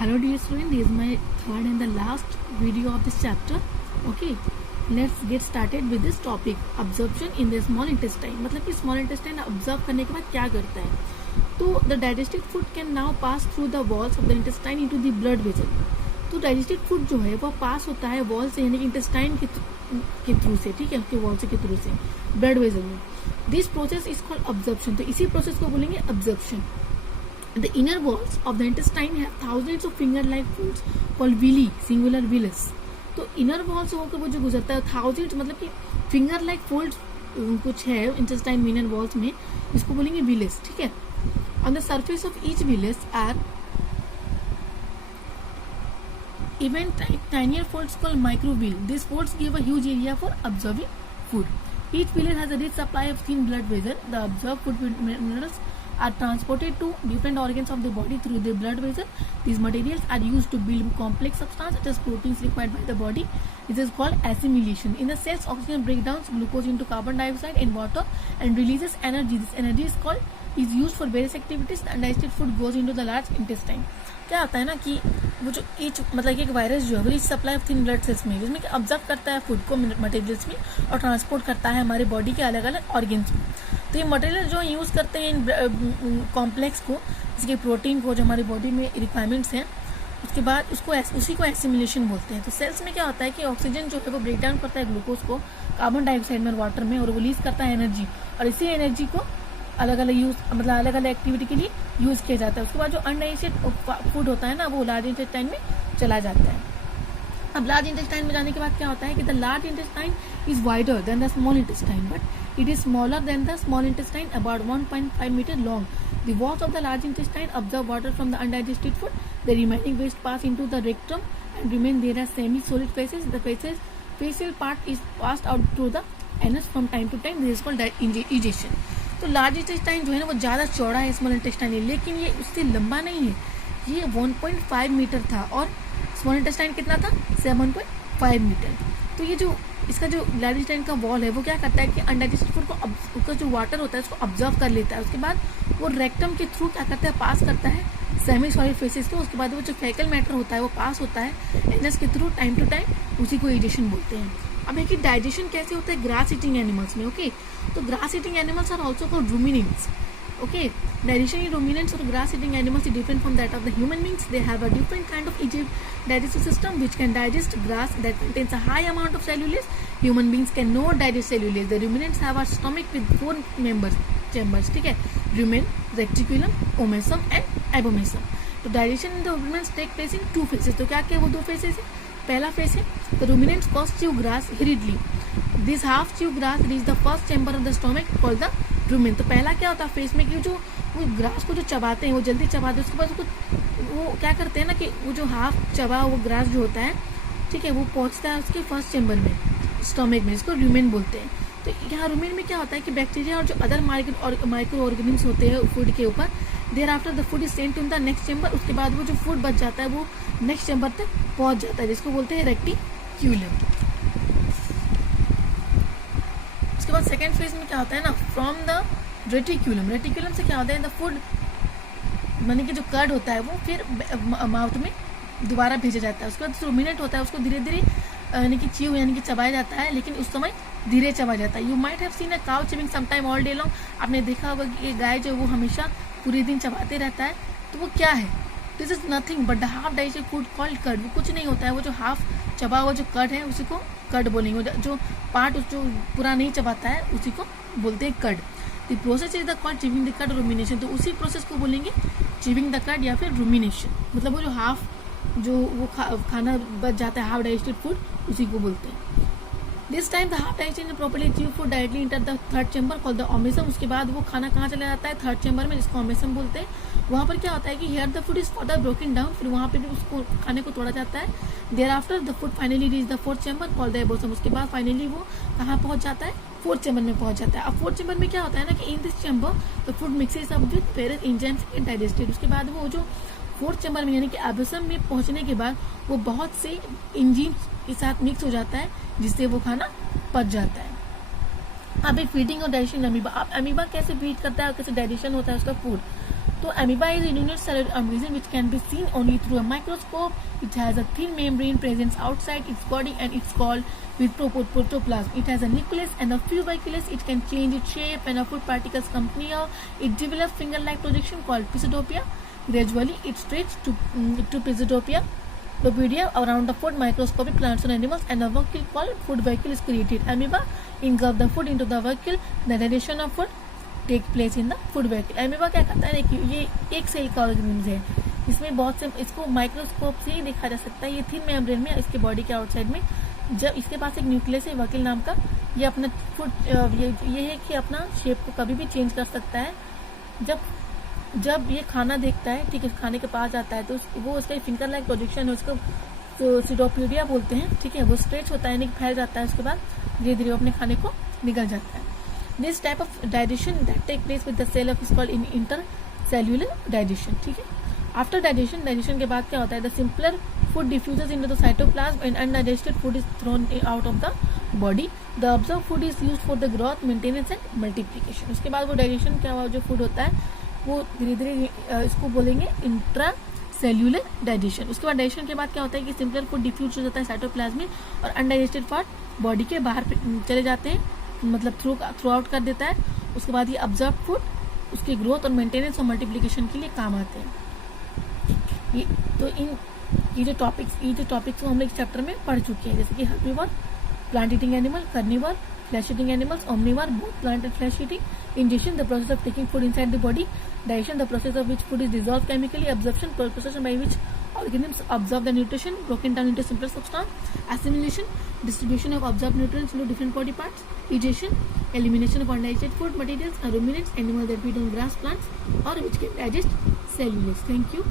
Hello dear student, this is my third and the last video of this chapter. Okay, let's get started with this topic, absorption in the small intestine. मतलब कि small intestine absorb करने के बाद क्या करता है? तो the digested food can now pass through the walls of the intestine into the blood vessel. तो digested food जो है वो पास होता है वॉल से, यानी कि इंटेस्टाइन के थ्रू से, ठीक है, उसके वॉल से के थ्रू से ब्लड वेसल में. This process is called absorption. तो इसी प्रोसेस को बोलेंगे absorption. The inner walls of the intestine have thousands of finger-like folds called villi, singular villus. तो inner walls होकर वो जो गुजरता है thousands, मतलब कि finger-like folds कुछ है intestine inner walls में, इसको बोलेंगे villus, ठीक है. On the surface of each villus are even tinier folds called microvilli. These folds give a huge area for absorbing food. Each villi has a rich supply of thin blood vessels. The absorbed food minerals are transported to different organs of the body through the blood vessel. These materials are used to build complex substances such as proteins required by the body. This is called assimilation. In the cells, oxygen breaks down glucose into carbon dioxide and water and releases energy. This energy is used for various activities. The undigested food goes into the large intestine. क्या होता है ना कि वो जो each मतलब एक virus जो है rich supply of thin blood cells में, जिसमें कि ऑब्जर्व करता है फूड को मटेरियल्स में और ट्रांसपोर्ट करता है हमारे बॉडी के अलग अलग ऑर्गन्स में. तो ये मटेरियल जो यूज़ करते हैं इन कॉम्प्लेक्स को, जिसके प्रोटीन को जो हमारी बॉडी में रिक्वायरमेंट्स हैं, उसके बाद उसी को एसिमिलेशन बोलते हैं. तो सेल्स में क्या होता है कि ऑक्सीजन जो है वो ब्रेक डाउन करता है ग्लूकोज को कार्बन डाइऑक्साइड में, वाटर में, और रिलीज करता है एनर्जी, और इसी एनर्जी को अलग अलग एक्टिविटी के लिए यूज़ किया जाता है. उसके बाद जो अनडाइजेस्टेड फूड होता है ना, वो लार्ज इंटेस्टाइन में चला जाता है. अब लार्ज इंटेस्टाइन में जाने के बाद क्या होता है कि the large intestine is wider than the small intestine, but it is smaller than the small intestine, about 1.5 metre long. The walls of the large intestine absorb water from the undigested food. The remaining waste pass into the rectum and remain there as semi-solid feces. The facial part is passed out through the anus from time to time. This is called egestion. तो large intestine जो है ना वो ज़्यादा चौड़ा है small intestine, लेकिन ये उससे लंबा नहीं है. ये 1.5 मीटर था और स्मॉल इंटेस्टाइन कितना था, 7.5 मीटर. तो ये जो इसका जो लार्ज इंटेस्टाइन का वॉल है वो क्या करता है कि अनडाइजेस्टेड फूड को उसका जो वाटर होता है उसको ऑब्जर्व कर लेता है. उसके बाद वो रेक्टम के थ्रू क्या करता है, पास करता है सेमी सॉलिड फेसेस को. उसके बाद वो जो फैकल मैटर होता है वो पास होता है एनस के थ्रू टाइम टू टाइम, उसी को इजेशन बोलते हैं. अब है कि डाइजेशन कैसे होता है ग्रास ईटिंग एनिमल्स में. ओके, तो grass eating animals are also called ruminants. Okay, digestion in ruminants or grass-eating animals is different from that of the human beings. They have a different kind of digestive system which can digest grass that contains a high amount of cellulose. Human beings cannot digest cellulose. The ruminants have a stomach with 4 chambers. ठीक है, rumen, reticulum, omasum and abomasum. तो digestion in the ruminants take place in 2 phases. तो क्या वो 2 phases है. पहला phase है the ruminants first chew grass hurriedly. This half chew grass reach the first chamber of the stomach called the rumen. तो पहला क्या होता है फेज में कि जो वो ग्रास को जो चबाते हैं वो जल्दी चबाते हैं. उसके बाद उसको वो क्या करते हैं ना कि वो जो हाफ चबा वो ग्रास जो होता है, ठीक है, वो पहुंचता है उसके फर्स्ट चैम्बर में, स्टोमक में, जिसको रूमेन बोलते हैं. तो यहाँ रूमेन में क्या होता है कि बैक्टीरिया और जो अदर माइक्रो ऑर्गेनिम्स होते हैं फूड के ऊपर, there after the food is sent to the next chamber. उसके बाद वो जो फूड बच जाता है वो नेक्स्ट चैम्बर तक पहुंच जाता है, जिसको बोलते हैं रेटिक्यूलम. उसके बाद सेकेंड फेज में क्या होता है ना, फ्रॉम द रेटिक्यूलम से क्या होता है द फूड माने कि जो कर्ड होता है वो फिर माउथ में दोबारा भेजा जाता है. उसके बाद रूमिनेंट होता है, उसको धीरे धीरे यानी कि च्यू यानी कि चबाया जाता है, लेकिन उस समय धीरे चबा जाता है. You might have seen a cow chewing some time all day long. आपने देखा होगा कि गाय जो वो हमेशा पूरे दिन चबाते रहता है. तो वो क्या है, this is nothing but the half digested food called curd. वो कुछ नहीं होता है, वो जो हाफ चबा हुआ जो कर्ड है उसी को कर्ड बोलेंगे. जो पार्ट जो पूरा नहीं चबाता है उसी को बोलते हैं curd. The process is the called chewing the curd rumination. तो उसी प्रोसेस को बोलेंगे चिविंग द कर्ड या फिर रूमिनेशन. मतलब वो जो हाफ जो वो खाना बच जाता है हाफ डाइजेस्टेड फूड, उसी को बोलते हैं. This time the half digestion properly chew food directly enter the third chamber called the omasum. उसके बाद वो खाना कहाँ चला जाता है, थर्ड चैम्बर में, जिसको ओमेसम बोलते हैं. वहाँ पर क्या होता है कि here the food is further broken down. फिर वहाँ पे भी उसको खाने को तोड़ा जाता है. There after the food finally reach the fourth chamber called the abomasum. उसके बाद फाइनली वो कहाँ पहुँच जाता है, फोर्थ चैम्बर में पहुँच जाता है. अब फोर्थ चैम्बर में क्या होता है ना कि in this chamber the food mixes up with various enzymes and digested. उसके बाद वो जो फोर्थ चैम्बर में यानी कि एबोसम में पहुँचने के बाद वो बहुत से एंजाइम्स के साथ मिक्स हो जाता है, जिससे वो खाना पच जाता है. अभी फीडिंग और डाइजेशन अमीबा, अब अमीबा कैसे फीड करता है और कैसे डाइजेशन होता है उसका फूड. तो amoeba is a unicellular organism which can be seen only through a microscope. It has a thin membrane present outside its body and it's called with protoplasm. It has a nucleus and a few vacuoles. It can change its shape when a food particles come near. It develops finger-like projection called pseudopia. Gradually, it stretches to pseudopia. Lopedia around the food. Microscopic plants and animals and a vacuole called food vacuole is created. Amoeba engulf the food into the vacuole. The digestion of food take place in the food vacuole. Amoeba क्या करता है, देखिए ये एक cell का organism है, इसमें बहुत से, इसको माइक्रोस्कोप से ही देखा जा सकता है. ये थिन मेम्ब्रेन में, इसके बॉडी के आउटसाइड में, जब इसके पास एक न्यूक्लियस है वकील नाम का, ये अपना फूड ये है कि अपना शेप को कभी भी चेंज कर सकता है. जब ये खाना देखता है, ठीक है, खाने के पास जाता है तो वो उसका फिंगर लाइक प्रोजेक्शन है, उसको तो सीडोपीडिया बोलते हैं, ठीक है, वो स्ट्रेच होता है यानी फैल जाता है, उसके बाद धीरे धीरे वो अपने खाने को निगल जाता है. This type of digestion that take place with the cell of is called intercellular digestion. ठीक है. After digestion के बाद क्या होता है? The simpler food diffuses into the cytoplasm and undigested food is thrown out of the body. The absorbed food is used for the growth, maintenance and multiplication. उसके बाद वो digestion क्या हुआ, जो food होता है वो धीरे धीरे इसको बोलेंगे इंट्रासेल्यूलर डाइजेशन. उसके बाद डाइजेशन के बाद क्या होता है कि सिंपलर फूड डिफ्यूज हो जाता है साइटोप्लाज्म में और अनडाइजेस्टेड पार्ट बॉडी के बाहर चले जाते हैं, मतलब थ्रू आउट कर देता है. उसके बाद ये ऑब्जर्व फूड उसकी ग्रोथ और मेंटेनेंस और मल्टीप्लिकेशन के लिए काम आते हैं. ये जो टॉपिक्स को हम लोग इस चैप्टर में पढ़ चुके हैं, जैसे कि herbivore, plant eating animal, carnivore, flesh eating animals, omnivore, both plant and flesh eating, ingestion the process of taking food inside the body, digestion the process of which food is dissolve chemically, absorption process by which organisms absorb the nutrition broken down into simpler substance, assimilation, distribution of absorbed nutrients into different body parts, digestion, elimination of undigested food materials, ruminants, animals that feed on grass, plants or which can digest cellulose. Thank you.